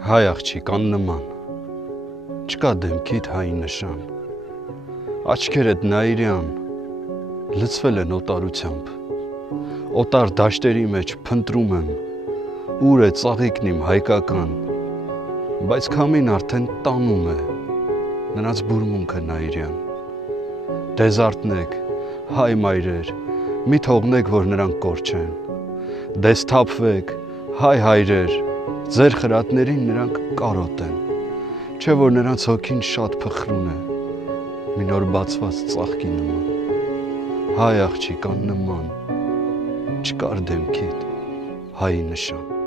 Հայ աղջիկ աննման, չկա դեմքիդ հայի նշան, աչքերդ նայիրյան, լցվել են օտարությամբ, օտար դաշտերի մեջ փնտրում եմ, ուր է ծաղիկն իմ հայկական, բայց քամին արդեն տանում է, նրանց բուրմունքը նայիրյան, դեզարտնեք, հայ մայրեր, մի թողնեք, որ նրանք կորչեն, դես թափվեք, հայ հայրեր, ձեր խրատներին նրանք կարոտ են, չէ որ նրանց հոգին շատ փխրուն է, մի նոր բացված ծաղկի նման, հայ աղջիկ աննման, չկար դեմքիդ հայի նշան։